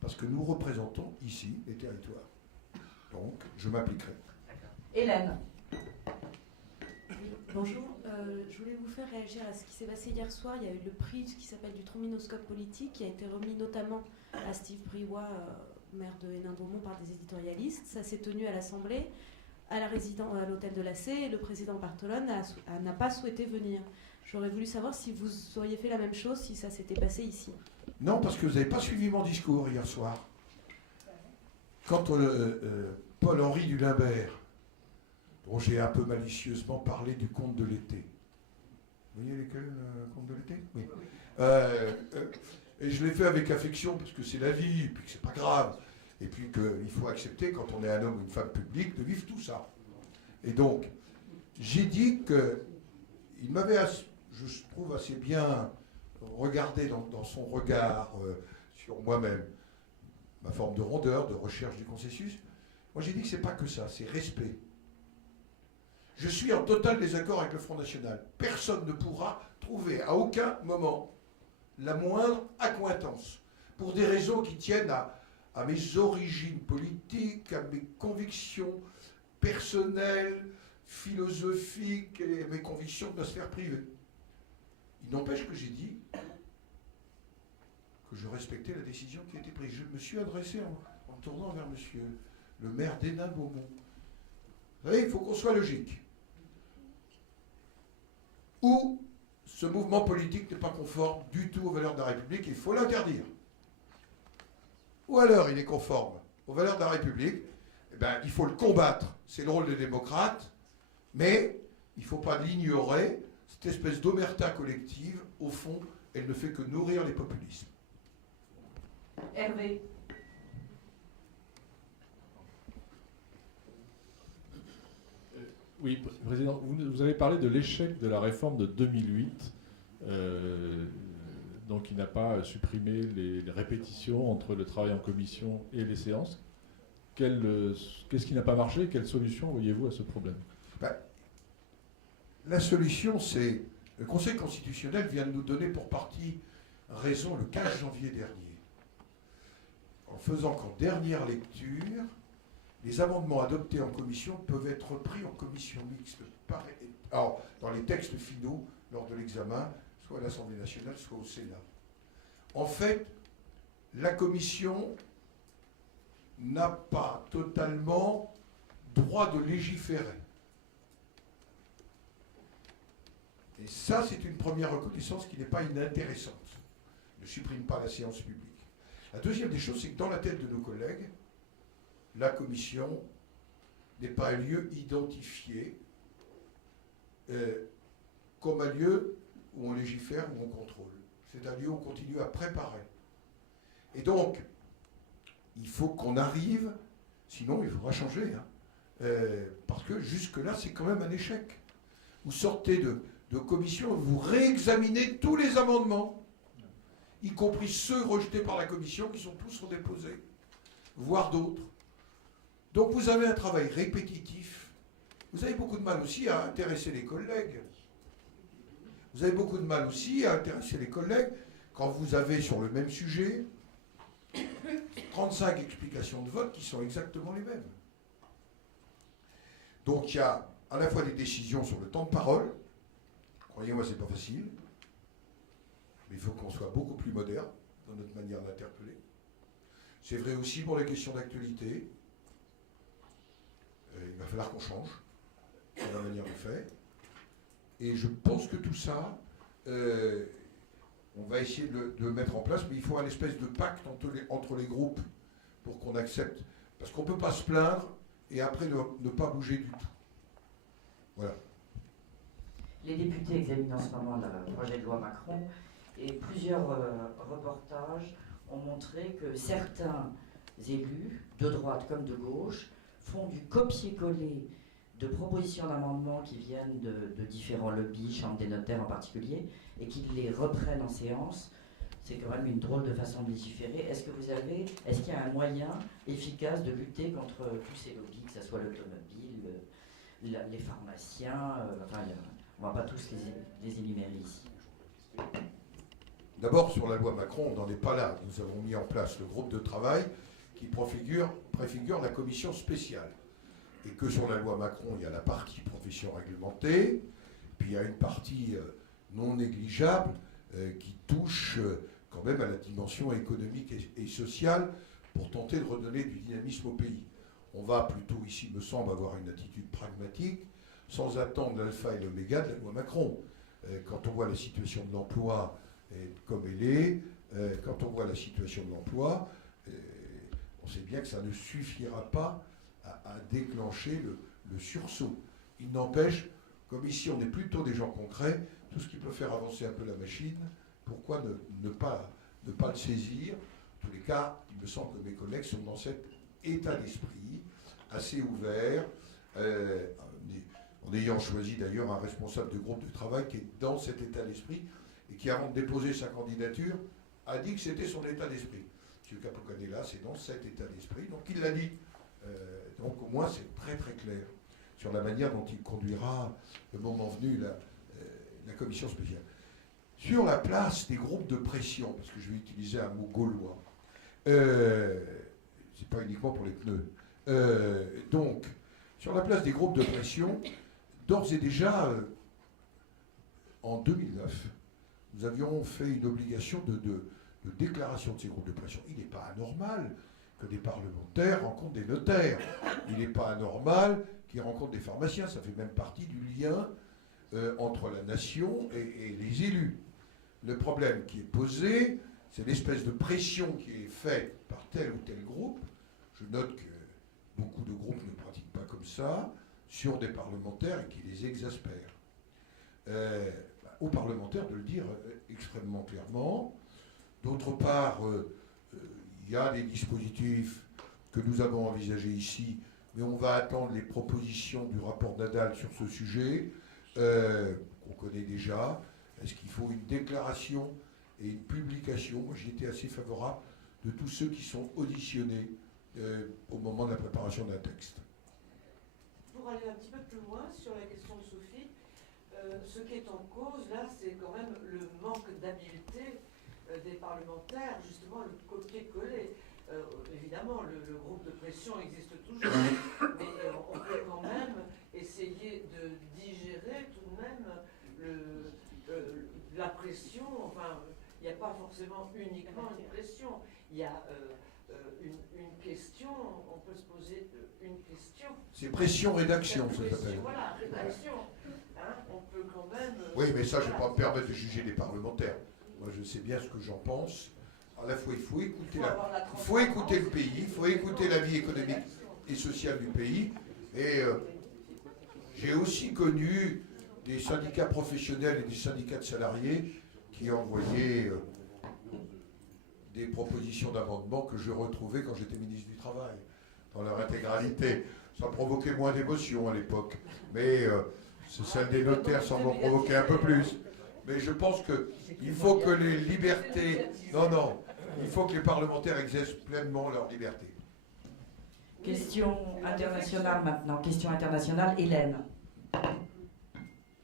Parce que nous représentons ici les territoires. Donc je m'appliquerai. Hélène. Bonjour, je voulais vous faire réagir à ce qui s'est passé hier soir. Il y a eu le prix qui s'appelle du trombinoscope politique qui a été remis notamment à Steve Briouat, maire de Hénin-Beaumont, par des éditorialistes. Ça s'est tenu à l'Assemblée, à l'hôtel de la C, et le président Bartolone n'a pas souhaité venir. J'aurais voulu savoir si vous auriez fait la même chose si ça s'était passé ici. Non, parce que vous n'avez pas suivi mon discours hier soir. Quand Paul-Henri Dulembert, dont j'ai un peu malicieusement parlé du conte de l'été. Vous voyez lesquels, conte de l'été? Oui. Et je l'ai fait avec affection, parce que c'est la vie, et puis que c'est pas grave. Et puis qu'il faut accepter, quand on est un homme ou une femme publique, de vivre tout ça. Et donc, j'ai dit qu'il m'avait, je trouve, assez bien regardé dans son regard sur moi-même. ma forme de rondeur, de recherche du consensus. Moi, j'ai dit que c'est pas que ça, c'est respect. Je suis en total désaccord avec le Front National. Personne ne pourra trouver à aucun moment la moindre accointance, pour des raisons qui tiennent à mes origines politiques, à mes convictions personnelles, philosophiques et mes convictions de ma sphère privée. Il n'empêche que j'ai dit que je respectais la décision qui a été prise. Je me suis adressé en tournant vers monsieur le maire d'Hénin-Beaumont. Vous savez, il faut qu'on soit logique. Ou ce mouvement politique n'est pas conforme du tout aux valeurs de la République, il faut l'interdire. Ou alors il est conforme aux valeurs de la République, eh ben, il faut le combattre. C'est le rôle des démocrates, mais il ne faut pas l'ignorer. Cette espèce d'omerta collective, au fond, elle ne fait que nourrir les populismes. Hervé. Oui, Président, vous avez parlé de l'échec de la réforme de 2008, donc il n'a pas supprimé les répétitions entre le travail en commission et les séances. Qu'est-ce qui n'a pas marché? Quelle solution voyez-vous à ce problème? La solution, c'est... Le Conseil constitutionnel vient de nous donner pour partie raison le 15 janvier dernier, en faisant qu'en dernière lecture, les amendements adoptés en commission peuvent être repris en commission mixte. Alors, dans les textes finaux, lors de l'examen, soit à l'Assemblée nationale, soit au Sénat. En fait, la commission n'a pas totalement droit de légiférer. Et ça, c'est une première reconnaissance qui n'est pas inintéressante. Ne supprime pas la séance publique. La deuxième des choses, c'est que dans la tête de nos collègues, la commission n'est pas un lieu identifié comme un lieu où on légifère, où on contrôle. C'est un lieu où on continue à préparer. Et donc, il faut qu'on arrive, sinon il faudra changer, hein, parce que jusque-là, c'est quand même un échec. Vous sortez de commission, vous réexaminez tous les amendements, y compris ceux rejetés par la commission, qui sont tous redéposés, voire d'autres. Donc vous avez un travail répétitif. Vous avez beaucoup de mal aussi à intéresser les collègues. Vous avez beaucoup de mal aussi à intéresser les collègues quand vous avez sur le même sujet 35 explications de vote qui sont exactement les mêmes. Donc il y a à la fois des décisions sur le temps de parole. Croyez-moi, c'est pas facile. Mais il faut qu'on soit beaucoup plus moderne dans notre manière d'interpeller. C'est vrai aussi pour les questions d'actualité. Il va falloir qu'on change dans la manière de faire. Et je pense que tout ça, on va essayer de le mettre en place, mais il faut un espèce de pacte entre les groupes pour qu'on accepte. Parce qu'on ne peut pas se plaindre et après ne pas bouger du tout. Voilà. Les députés examinent en ce moment le projet de loi Macron et plusieurs reportages ont montré que certains élus, de droite comme de gauche, font du copier-coller de propositions d'amendements qui viennent de différents lobbies, Chambre des notaires en particulier, et qu'ils les reprennent en séance. C'est quand même une drôle de façon de légiférer. Est-ce qu'il y a un moyen efficace de lutter contre tous ces lobbies, que ce soit l'automobile, les pharmaciens, on ne va pas tous les énumérer ici. D'abord, sur la loi Macron, on n'en est pas là. Nous avons mis en place le groupe de travail qui préfigure la commission spéciale. Et que sur la loi Macron, il y a la partie profession réglementée, puis il y a une partie non négligeable qui touche quand même à la dimension économique et sociale pour tenter de redonner du dynamisme au pays. On va plutôt, ici, me semble, avoir une attitude pragmatique, sans attendre l'alpha et l'oméga de la loi Macron. Quand on voit la situation de l'emploi comme elle est, quand on voit la situation de l'emploi, on sait bien que ça ne suffira pas à déclencher le sursaut. Il n'empêche, comme ici on est plutôt des gens concrets, tout ce qui peut faire avancer un peu la machine, pourquoi ne pas le saisir? En tous les cas, il me semble que mes collègues sont dans cet état d'esprit assez ouvert, en ayant choisi d'ailleurs un responsable de groupe de travail qui est dans cet état d'esprit et qui, avant de déposer sa candidature, a dit que c'était son état d'esprit. Ce M. Capocanella, c'est dans cet état d'esprit. Donc il l'a dit. Donc au moins c'est très très clair sur la manière dont il conduira, le moment venu, la commission spéciale. Sur la place des groupes de pression, parce que je vais utiliser un mot gaulois, c'est pas uniquement pour les pneus. Donc, sur la place des groupes de pression, d'ores et déjà, en 2009, nous avions fait une obligation de déclaration de ces groupes de pression. Il n'est pas anormal que des parlementaires rencontrent des notaires. Il n'est pas anormal qu'ils rencontrent des pharmaciens. Ça fait même partie du lien entre la nation et les élus. Le problème qui est posé, c'est l'espèce de pression qui est faite par tel ou tel groupe. Je note que beaucoup de groupes ne pratiquent pas comme ça, sur des parlementaires et qui les exaspèrent. Aux parlementaires de le dire extrêmement clairement. D'autre part, il y a des dispositifs que nous avons envisagés ici, mais on va attendre les propositions du rapport Nadal sur ce sujet, qu'on connaît déjà. Est-ce qu'il faut une déclaration et une publication? Moi, j'y étais assez favorable de tous ceux qui sont auditionnés au moment de la préparation d'un texte. Pour aller un petit peu plus loin sur la question de Sophie, ce qui est en cause là, c'est quand même le manque d'habileté des parlementaires, justement le copier-coller. Évidemment, le groupe de pression existe toujours, mais on peut quand même essayer de digérer tout de même la pression. Enfin, il n'y a pas forcément uniquement une pression. Il y a une question, on peut se poser une question. C'est pression-rédaction, ça s'appelle. Voilà, rédaction. Hein, on peut quand même... Oui, mais ça, je ne vais pas me permettre de juger les parlementaires. Moi, je sais bien ce que j'en pense. À la fois, il faut écouter, le pays, il faut écouter la vie économique et sociale du pays. Et j'ai aussi connu des syndicats professionnels et des syndicats de salariés qui envoyaient des propositions d'amendement que je retrouvais quand j'étais ministre du Travail, dans leur intégralité. Ça provoquait moins d'émotion à l'époque, mais celle des notaires semble en provoquer un peu plus. Mais je pense qu'il faut que les libertés... Non, il faut que les parlementaires exercent pleinement leur liberté. Question internationale maintenant. Question internationale, Hélène.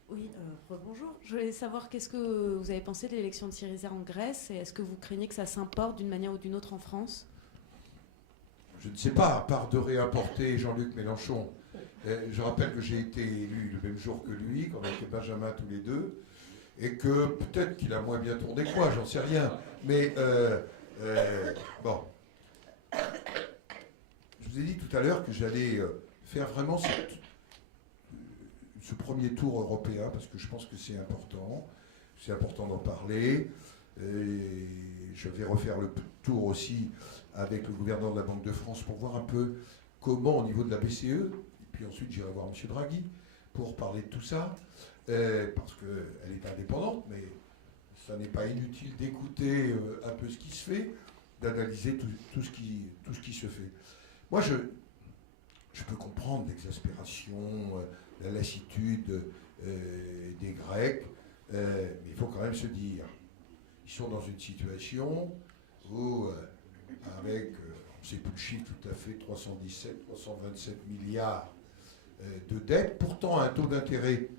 Oui, bonjour. Je voulais savoir qu'est-ce que vous avez pensé de l'élection de Syriza en Grèce et est-ce que vous craignez que ça s'importe d'une manière ou d'une autre en France? Je ne sais pas, à part de réimporter Jean-Luc Mélenchon. Je rappelle que j'ai été élu le même jour que lui, qu'on a été Benjamin tous les deux, et que peut-être qu'il a moins bien tourné que moi, j'en sais rien. Mais bon. Je vous ai dit tout à l'heure que j'allais faire vraiment ce premier tour européen, parce que je pense que c'est important. C'est important d'en parler. Et je vais refaire le tour aussi avec le gouverneur de la Banque de France pour voir un peu comment, au niveau de la BCE, et puis ensuite j'irai voir M. Draghi pour parler de tout ça, parce qu'elle est indépendante, mais ça n'est pas inutile d'écouter un peu ce qui se fait, d'analyser tout ce qui se fait. Moi, je peux comprendre l'exaspération, la lassitude des Grecs, mais il faut quand même se dire, ils sont dans une situation où, avec, on ne sait plus le chiffre tout à fait, 317, 327 milliards de dettes, pourtant un taux d'intérêt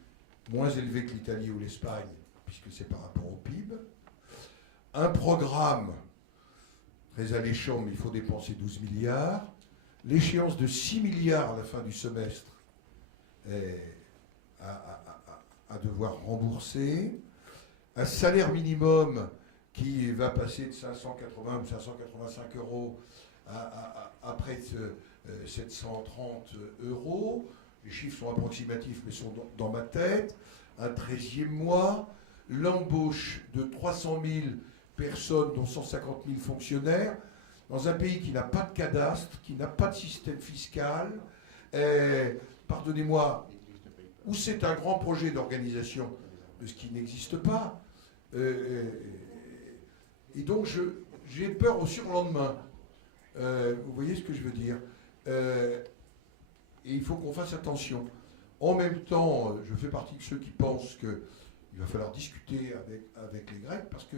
moins élevé que l'Italie ou l'Espagne, puisque c'est par rapport au PIB, un programme très alléchant, mais il faut dépenser 12 milliards, l'échéance de 6 milliards à la fin du semestre à devoir rembourser, un salaire minimum qui va passer de 580 ou 585 euros à près de 730 euros. Les chiffres sont approximatifs, mais sont dans ma tête. Un 13e mois, l'embauche de 300 000 personnes, dont 150 000 fonctionnaires, dans un pays qui n'a pas de cadastre, qui n'a pas de système fiscal, pardonnez-moi, où c'est un grand projet d'organisation de ce qui n'existe pas. Et donc, j'ai peur au surlendemain. Vous voyez ce que je veux dire? Et il faut qu'on fasse attention. En même temps, je fais partie de ceux qui pensent qu'il va falloir discuter avec les Grecs, parce que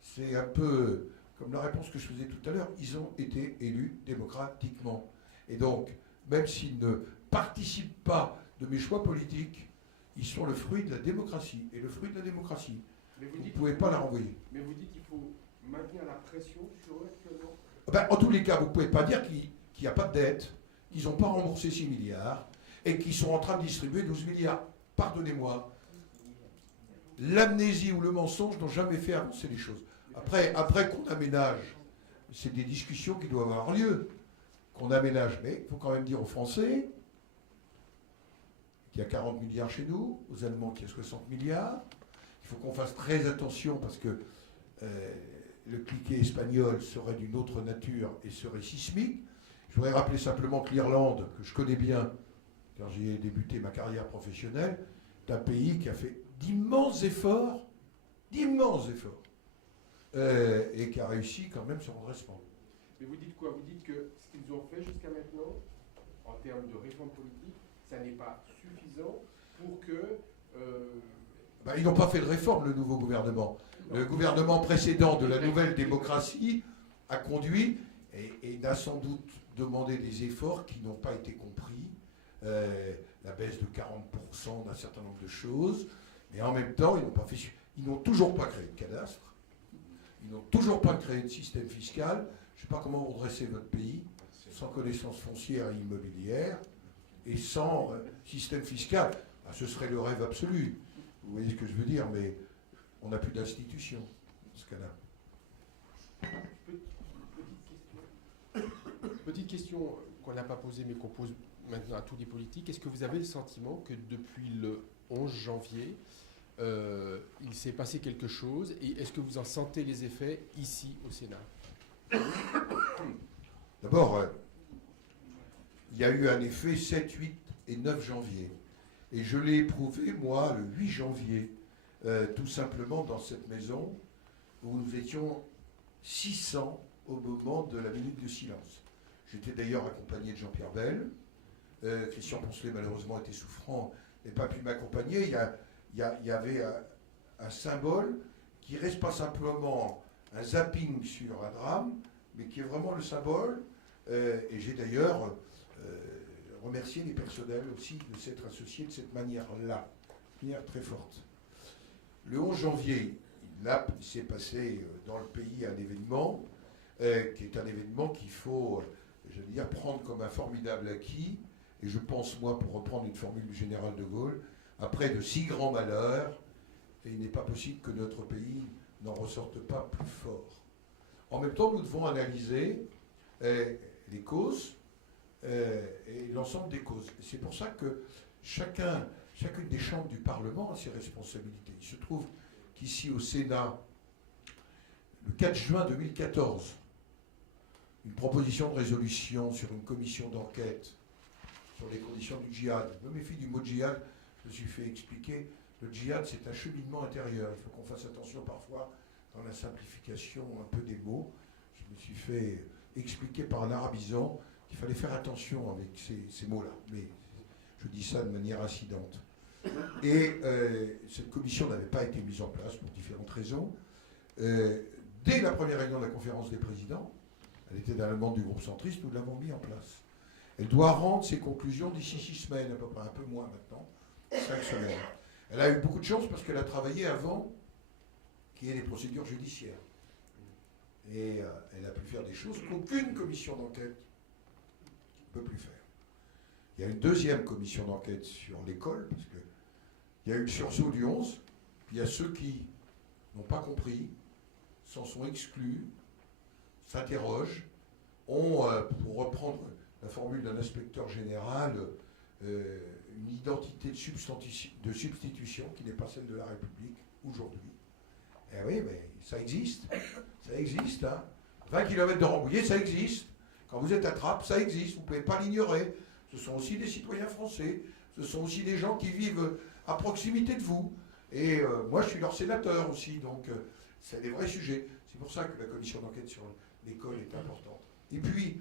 c'est un peu comme la réponse que je faisais tout à l'heure, ils ont été élus démocratiquement. Et donc, même s'ils ne participent pas de mes choix politiques, ils sont le fruit de la démocratie. Et le fruit de la démocratie, vous ne pouvez pas la renvoyer. Mais vous dites qu'il faut maintenir la pression sur eux actuellement. Ben, en tous les cas, vous ne pouvez pas dire qu'il n'y a pas de dette, qu'ils n'ont pas remboursé 6 milliards et qu'ils sont en train de distribuer 12 milliards. Pardonnez-moi. L'amnésie ou le mensonge n'ont jamais fait avancer les choses. Après qu'on aménage, c'est des discussions qui doivent avoir lieu. Qu'on aménage, mais il faut quand même dire aux Français qu'il y a 40 milliards chez nous, aux Allemands qu'il y a 60 milliards. Il faut qu'on fasse très attention parce que le cliquet espagnol serait d'une autre nature et serait sismique. Je voudrais rappeler simplement que l'Irlande, que je connais bien, car j'y ai débuté ma carrière professionnelle, est un pays qui a fait d'immenses efforts, et qui a réussi quand même son redressement. Mais vous dites quoi? Vous dites que ce qu'ils ont fait jusqu'à maintenant, en termes de réforme politique, ça n'est pas suffisant pour que... Ils n'ont pas fait de réforme, le nouveau gouvernement. Le gouvernement précédent de la nouvelle démocratie a conduit et n'a sans doute demandé des efforts qui n'ont pas été compris. La baisse de 40% d'un certain nombre de choses. Mais en même temps, ils n'ont toujours pas créé de cadastre. Ils n'ont toujours pas créé de système fiscal. Je ne sais pas comment vous redressez votre pays sans connaissance foncière et immobilière et sans système fiscal. Ce serait le rêve absolu. Vous voyez ce que je veux dire, mais on n'a plus d'institution dans ce cas-là. Petite question qu'on n'a pas posée mais qu'on pose maintenant à tous les politiques. Est-ce que vous avez le sentiment que depuis le 11 janvier, il s'est passé quelque chose et est-ce que vous en sentez les effets ici au Sénat? D'abord, il y a eu un effet 7, 8 et 9 janvier. Et je l'ai éprouvé, moi, le 8 janvier, tout simplement dans cette maison où nous étions 600 au moment de la minute de silence. J'étais d'ailleurs accompagné de Jean-Pierre Bell. Christian Poncelet, malheureusement, était souffrant, n'a pas pu m'accompagner. Il y avait un symbole qui reste pas simplement un zapping sur un drame, mais qui est vraiment le symbole. Et j'ai d'ailleurs remercié les personnels aussi de s'être associés de cette manière-là, de manière très forte. Le 11 janvier, il s'est passé dans le pays un événement qui est un événement qu'il faut, j'allais dire, prendre comme un formidable acquis. Et je pense, moi, pour reprendre une formule du général de Gaulle, après de si grands malheurs, il n'est pas possible que notre pays n'en ressorte pas plus fort. En même temps, nous devons analyser les causes et l'ensemble des causes. C'est pour ça que chacune des chambres du Parlement a ses responsabilités. Il se trouve qu'ici au Sénat, le 4 juin 2014, une proposition de résolution sur une commission d'enquête sur les conditions du djihad. Je me méfie du mot djihad, je me suis fait expliquer. Le djihad, c'est un cheminement intérieur. Il faut qu'on fasse attention parfois dans la simplification un peu des mots. Je me suis fait expliquer par un arabisant qu'il fallait faire attention avec ces mots-là. Mais je dis ça de manière incidente. Et cette commission n'avait pas été mise en place pour différentes raisons. Dès la première réunion de la conférence des présidents, elle était dans la demande du groupe centriste, nous l'avons mis en place. Elle doit rendre ses conclusions d'ici 6 semaines, à peu près, un peu moins maintenant, 5 semaines. Elle a eu beaucoup de chance parce qu'elle a travaillé avant qu'il y ait des procédures judiciaires. Et elle a pu faire des choses qu'aucune commission d'enquête ne peut plus faire. Il y a une deuxième commission d'enquête sur l'école, parce qu'il y a eu le sursaut du 11, il y a ceux qui n'ont pas compris, s'en sont exclus, s'interrogent, ont, pour reprendre la formule d'un inspecteur général, une identité de substitution qui n'est pas celle de la République aujourd'hui. Eh oui, mais ça existe. Ça existe. Hein. 20 km de Rambouillet, ça existe. Quand vous êtes à Trappes, ça existe. Vous ne pouvez pas l'ignorer. Ce sont aussi des citoyens français. Ce sont aussi des gens qui vivent à proximité de vous. Et moi, je suis leur sénateur aussi. Donc, c'est des vrais sujets. C'est pour ça que la commission d'enquête sur l'école est importante. Et puis,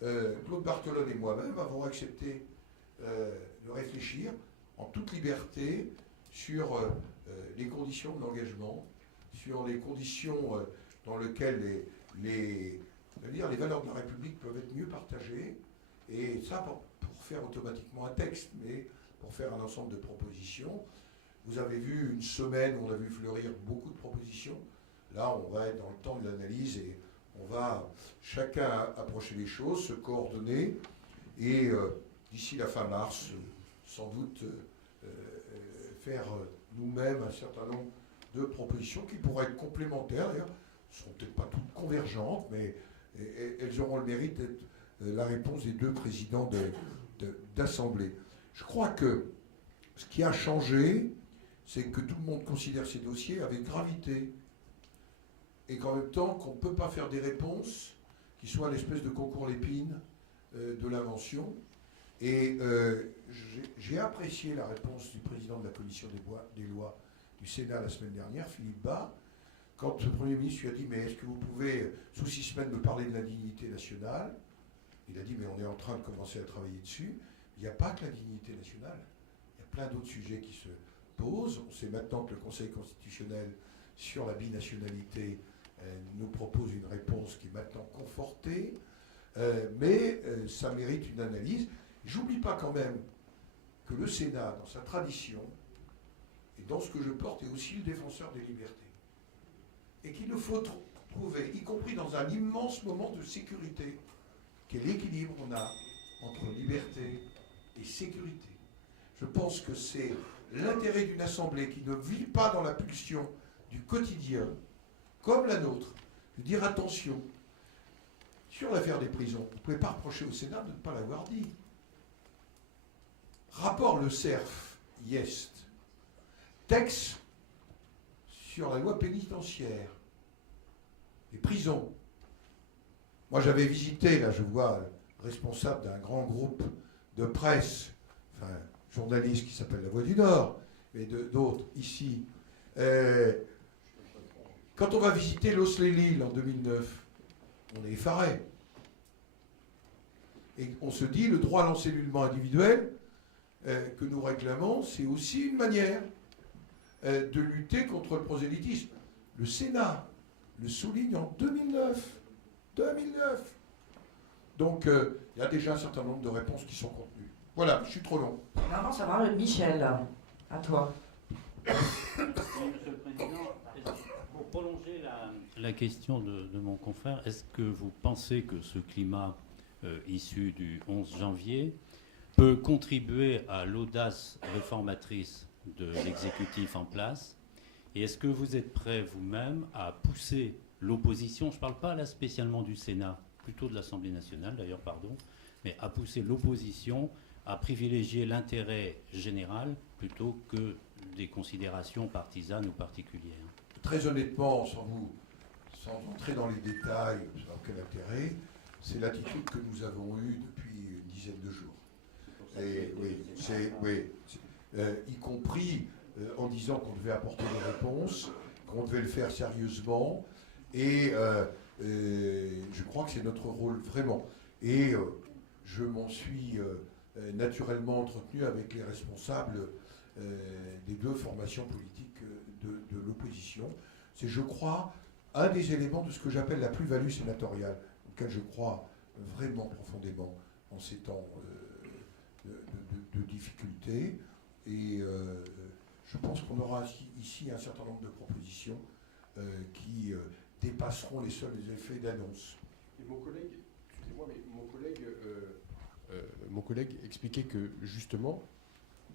Claude Barthelone et moi-même avons accepté de réfléchir en toute liberté sur les conditions de l'engagement, sur les conditions dans lesquelles les valeurs de la République peuvent être mieux partagées, et ça pour faire automatiquement un texte, mais pour faire un ensemble de propositions. Vous avez vu une semaine où on a vu fleurir beaucoup de propositions. Là, on va être dans le temps de l'analyse et on va chacun approcher les choses, se coordonner, et d'ici la fin mars, sans doute faire nous-mêmes un certain nombre de propositions qui pourraient être complémentaires, d'ailleurs, ne seront peut-être pas toutes convergentes, mais elles auront le mérite d'être la réponse des deux présidents d'Assemblée. Je crois que ce qui a changé, c'est que tout le monde considère ces dossiers avec gravité, et qu'en même temps, qu'on ne peut pas faire des réponses qui soient l'espèce de concours l'épine de l'invention. Et j'ai apprécié la réponse du président de la commission des lois du Sénat la semaine dernière, Philippe Bas, quand le Premier ministre lui a dit « Mais est-ce que vous pouvez, sous 6 semaines, me parler de la dignité nationale ?» Il a dit « Mais on est en train de commencer à travailler dessus. » Il n'y a pas que la dignité nationale. Il y a plein d'autres sujets qui se posent. On sait maintenant que le Conseil constitutionnel, sur la binationalité, nous propose une réponse qui est maintenant confortée. Mais ça mérite une analyse. J'oublie pas quand même que le Sénat, dans sa tradition, et dans ce que je porte, est aussi le défenseur des libertés. Et qu'il nous faut trouver, y compris dans un immense moment de sécurité, quel équilibre on a entre liberté et sécurité. Je pense que c'est l'intérêt d'une assemblée qui ne vit pas dans la pulsion du quotidien, comme la nôtre, de dire attention, sur l'affaire des prisons, vous ne pouvez pas reprocher au Sénat de ne pas l'avoir dit. Rapport Le Cerf, Yest, texte sur la loi pénitentiaire, les prisons. Moi, j'avais visité, là, je vois, le responsable d'un grand groupe de presse, enfin, journaliste qui s'appelle La Voix du Nord, mais d'autres ici. Quand on va visiter Los-les-Lilles en 2009, on est effaré. Et on se dit, le droit à l'encellulement individuel que nous réclamons, c'est aussi une manière de lutter contre le prosélytisme. Le Sénat le souligne en 2009. 2009. Donc, il y a déjà un certain nombre de réponses qui sont contenues. Voilà, je suis trop long. Maintenant, ça va, Michel, à toi. Monsieur le Président, pour prolonger la question de mon confrère, est-ce que vous pensez que ce climat issu du 11 janvier peut contribuer à l'audace réformatrice de l'exécutif en place? Et est-ce que vous êtes prêt vous-même à pousser l'opposition, je ne parle pas là spécialement du Sénat, plutôt de l'Assemblée nationale d'ailleurs, pardon, mais à pousser l'opposition à privilégier l'intérêt général plutôt que des considérations partisanes ou particulières? Très honnêtement, sans entrer dans les détails, ça n'a aucun intérêt, c'est l'attitude que nous avons eue depuis une dizaine de jours. Et, y compris en disant qu'on devait apporter des réponses, qu'on devait le faire sérieusement, et je crois que c'est notre rôle vraiment. Et je m'en suis naturellement entretenu avec les responsables des deux formations politiques de l'opposition. C'est, je crois, un des éléments de ce que j'appelle la plus-value sénatoriale, auquel je crois vraiment profondément en ces temps de difficultés. Et je pense qu'on aura ici un certain nombre de propositions qui dépasseront les seuls effets d'annonce. Et mon collègue, excusez-moi, mais mon collègue expliquait que justement,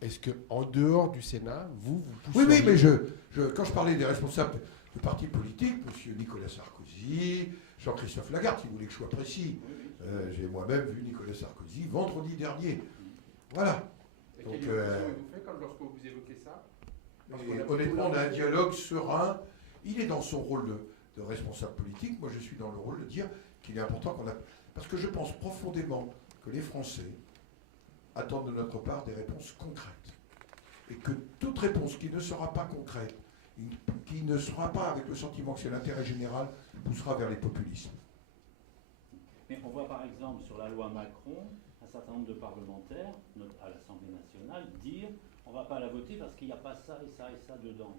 est-ce qu'en dehors du Sénat, vous poussez... Oui, mais quand je parlais des responsables de partis politiques, M. Nicolas Sarkozy, Jean-Christophe Lagarde, si vous voulez que je sois précis, j'ai moi-même vu Nicolas Sarkozy vendredi dernier. Voilà. Et donc, quelle impression il vous fait lorsque vous évoquez ça? Honnêtement, on a un dialogue serein. Il est dans son rôle de responsable politique. Moi, je suis dans le rôle de dire qu'il est important qu'on a... Parce que je pense profondément que les Français attendent de notre part des réponses concrètes. Et que toute réponse qui ne sera pas concrète, qui ne sera pas avec le sentiment que c'est l'intérêt général, poussera vers les populismes. Mais on voit par exemple sur la loi Macron, un certain nombre de parlementaires, à l'Assemblée nationale, dire on ne va pas la voter parce qu'il n'y a pas ça et ça et ça dedans.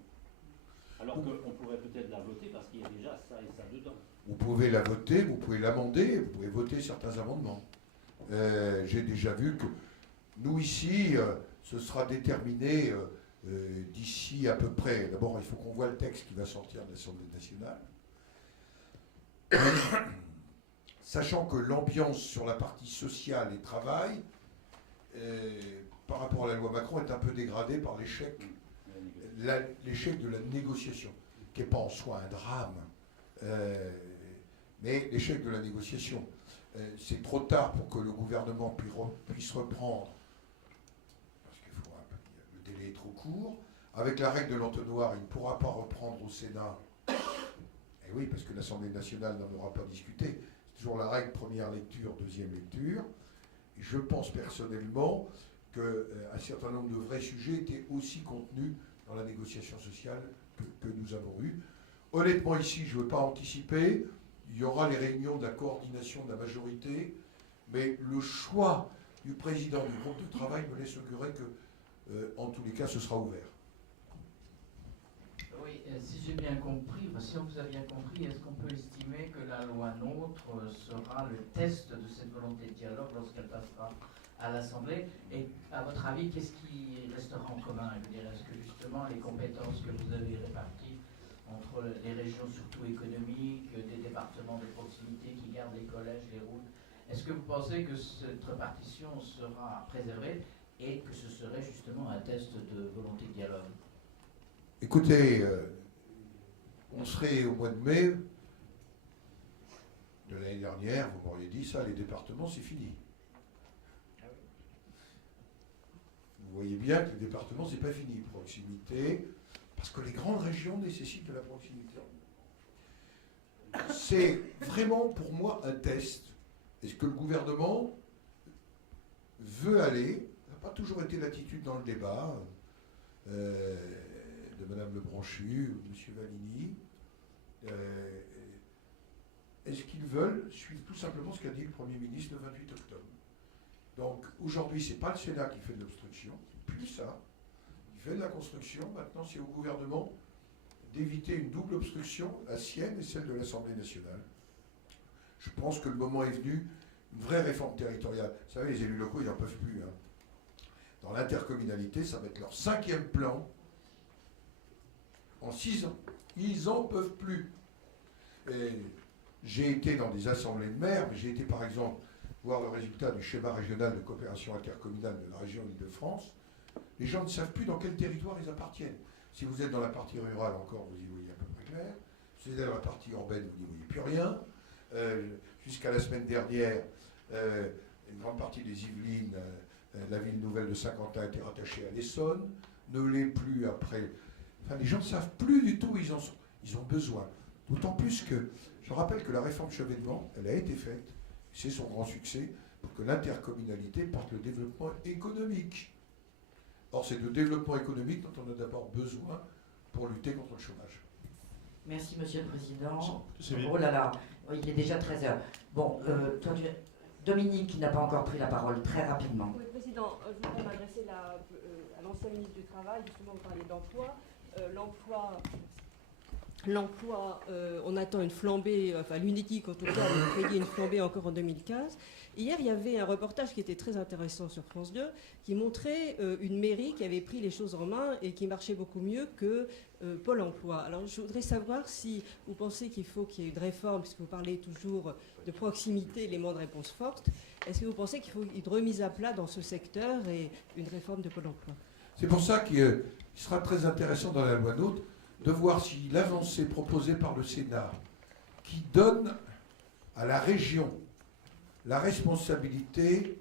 Alors qu'on pourrait peut-être la voter parce qu'il y a déjà ça et ça dedans. Vous pouvez la voter, vous pouvez l'amender, vous pouvez voter certains amendements. J'ai déjà vu que nous ici, ce sera déterminé d'ici à peu près. D'abord, il faut qu'on voit le texte qui va sortir de l'Assemblée nationale. Sachant que l'ambiance sur la partie sociale et travail, par rapport à la loi Macron, est un peu dégradée par l'échec de la négociation, qui n'est pas en soi un drame, mais l'échec de la négociation. C'est trop tard pour que le gouvernement puisse reprendre, parce que le délai est trop court. Avec la règle de l'entonnoir, il ne pourra pas reprendre au Sénat. Et oui, parce que l'Assemblée nationale n'en aura pas discuté. C'est toujours la règle première lecture, deuxième lecture. Et je pense personnellement qu'un certain nombre de vrais sujets étaient aussi contenus dans la négociation sociale que nous avons eue. Honnêtement, ici, je ne veux pas anticiper. Il y aura les réunions de la coordination de la majorité, mais le choix du président du groupe de travail me laisse augurer que, en tous les cas, ce sera ouvert. Oui, si j'ai bien compris, si on vous a bien compris, est-ce qu'on peut estimer que la loi NOTRe sera le test de cette volonté de dialogue lorsqu'elle passera à l'Assemblée? Et à votre avis, qu'est-ce qui restera en commun? Je veux dire, est-ce que justement les compétences que vous avez réparties entre les régions surtout économiques, des départements de proximité qui gardent les collèges, les routes, est-ce que vous pensez que cette répartition sera préservée et que ce serait justement un test de volonté de dialogue? Écoutez, on serait au mois de mai de l'année dernière, vous m'auriez dit ça, les départements, c'est fini. Vous voyez bien que les départements, c'est pas fini. Proximité, parce que les grandes régions nécessitent de la proximité. C'est vraiment pour moi un test. Est-ce que le gouvernement veut aller? Ça n'a pas toujours été l'attitude dans le débat de Mme Lebranchu ou de M. Valigny. Est-ce qu'ils veulent suivre tout simplement ce qu'a dit le Premier ministre le 28 octobre? Donc aujourd'hui, ce n'est pas le Sénat qui fait de l'obstruction, c'est plus ça. Il fait de la construction. Maintenant, c'est au gouvernement d'éviter une double obstruction, la sienne et celle de l'Assemblée nationale. Je pense que le moment est venu, une vraie réforme territoriale. Vous savez, les élus locaux, ils n'en peuvent plus. Hein. Dans l'intercommunalité, ça va être leur 5e plan en 6 ans. Ils n'en peuvent plus. Et j'ai été dans des assemblées de maires, mais j'ai été par exemple voir le résultat du schéma régional de coopération intercommunale de la région Île-de-France. Les gens ne savent plus dans quel territoire ils appartiennent. Si vous êtes dans la partie rurale encore, vous y voyez à peu près clair. Si vous êtes dans la partie urbaine, vous n'y voyez plus rien. Jusqu'à la semaine dernière, une grande partie des Yvelines, la ville nouvelle de Saint-Quentin était rattachée à l'Essonne, ne l'est plus après. Enfin, les gens ne savent plus du tout où ils en sont. Ils ont besoin. D'autant plus que, je rappelle que la réforme Chevènement, elle a été faite, c'est son grand succès, pour que l'intercommunalité porte le développement économique. Or, c'est le développement économique dont on a d'abord besoin pour lutter contre le chômage. Merci, Monsieur le Président. J'avais- Oh là là, il est déjà 13h. Bon, Dominique, qui n'a pas encore pris la parole, très rapidement. Oui, Président, je voudrais m'adresser à l'ancien ministre du Travail. Justement, vous parlez d'emploi. L'emploi, on attend une flambée, enfin l'UNEDIC en tout cas, a prédit une flambée encore en 2015. Hier, il y avait un reportage qui était très intéressant sur France 2 qui montrait une mairie qui avait pris les choses en main et qui marchait beaucoup mieux que Pôle emploi. Alors, je voudrais savoir si vous pensez qu'il faut qu'il y ait une réforme, puisque vous parlez toujours de proximité, élément de réponse forte. Est-ce que vous pensez qu'il faut une remise à plat dans ce secteur et une réforme de Pôle emploi? C'est pour ça qu'il sera très intéressant dans la loi NOTRe de voir si l'avancée proposée par le Sénat, qui donne à la région la responsabilité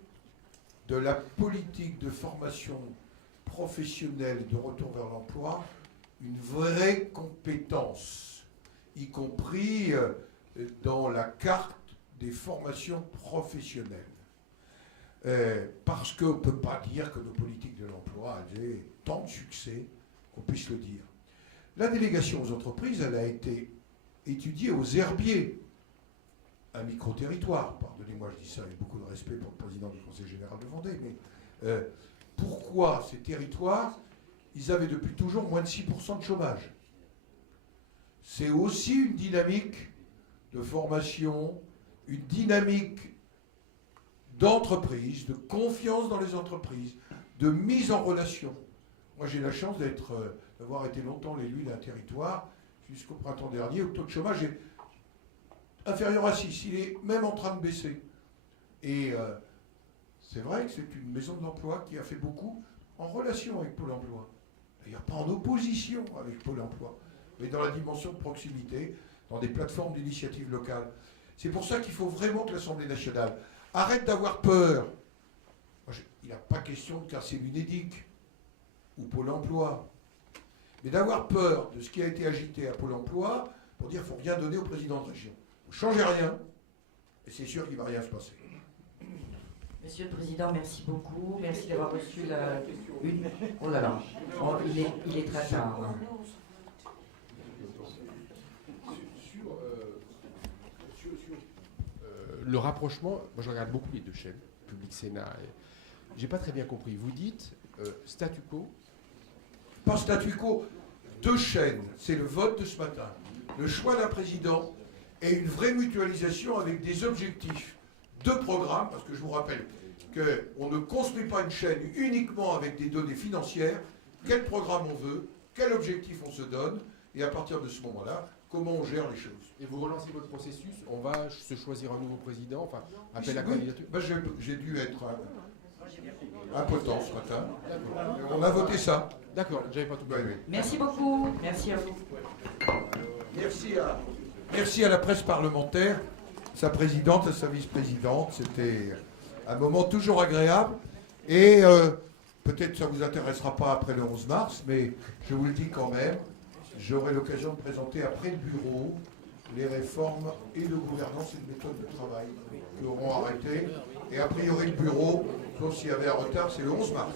de la politique de formation professionnelle et de retour vers l'emploi, une vraie compétence, y compris dans la carte des formations professionnelles. Parce qu'on ne peut pas dire que nos politiques de l'emploi avaient tant de succès qu'on puisse le dire. La délégation aux entreprises, elle a été étudiée aux herbiers, un micro-territoire. Pardonnez-moi, je dis ça avec beaucoup de respect pour le président du Conseil général de Vendée, mais pourquoi ces territoires, ils avaient depuis toujours moins de 6% de chômage? C'est aussi une dynamique de formation, une dynamique d'entreprise, de confiance dans les entreprises, de mise en relation. Moi, j'ai la chance d'avoir été longtemps l'élu d'un territoire jusqu'au printemps dernier où le taux de chômage est inférieur à 6. Il est même en train de baisser. Et c'est vrai que c'est une maison de l'emploi qui a fait beaucoup en relation avec Pôle emploi. D'ailleurs, pas en opposition avec Pôle emploi, mais dans la dimension de proximité, dans des plateformes d'initiative locale. C'est pour ça qu'il faut vraiment que l'Assemblée nationale arrête d'avoir peur. Il n'a pas question de casser l'UNEDIC ou Pôle emploi, mais d'avoir peur de ce qui a été agité à Pôle emploi pour dire qu'il ne faut rien donner au président de région. Vous ne changez rien, et c'est sûr qu'il ne va rien se passer. Monsieur le Président, merci beaucoup. Merci d'avoir reçu une... Oh là là, il est très tard. Hein. Le rapprochement, moi je regarde beaucoup les deux chaînes, Public Sénat. J'ai pas très bien compris. Vous dites statu quo? Pas statu quo, deux chaînes. C'est le vote de ce matin. Le choix d'un président et une vraie mutualisation avec des objectifs de programme, parce que je vous rappelle qu'on ne construit pas une chaîne uniquement avec des données financières. Quel programme on veut, quel objectif on se donne, et à partir de ce moment-là, comment on gère les choses. Et vous relancez votre processus, on va se choisir un nouveau président, enfin, appel à Oui, candidature. ben j'ai dû être impotent ce matin. On a voté ça. D'accord, j'avais pas tout Oui, oui. Merci beaucoup. Merci à vous. Merci à la presse parlementaire, sa présidente et sa vice-présidente. C'était un moment toujours agréable. Et peut-être que ça ne vous intéressera pas après le 11 mars, mais je vous le dis quand même, j'aurai l'occasion de présenter après le bureau les réformes et de gouvernance et de méthode de travail qui auront arrêté. Et a priori, le bureau, sauf s'il y avait un retard, c'est le 11 mars.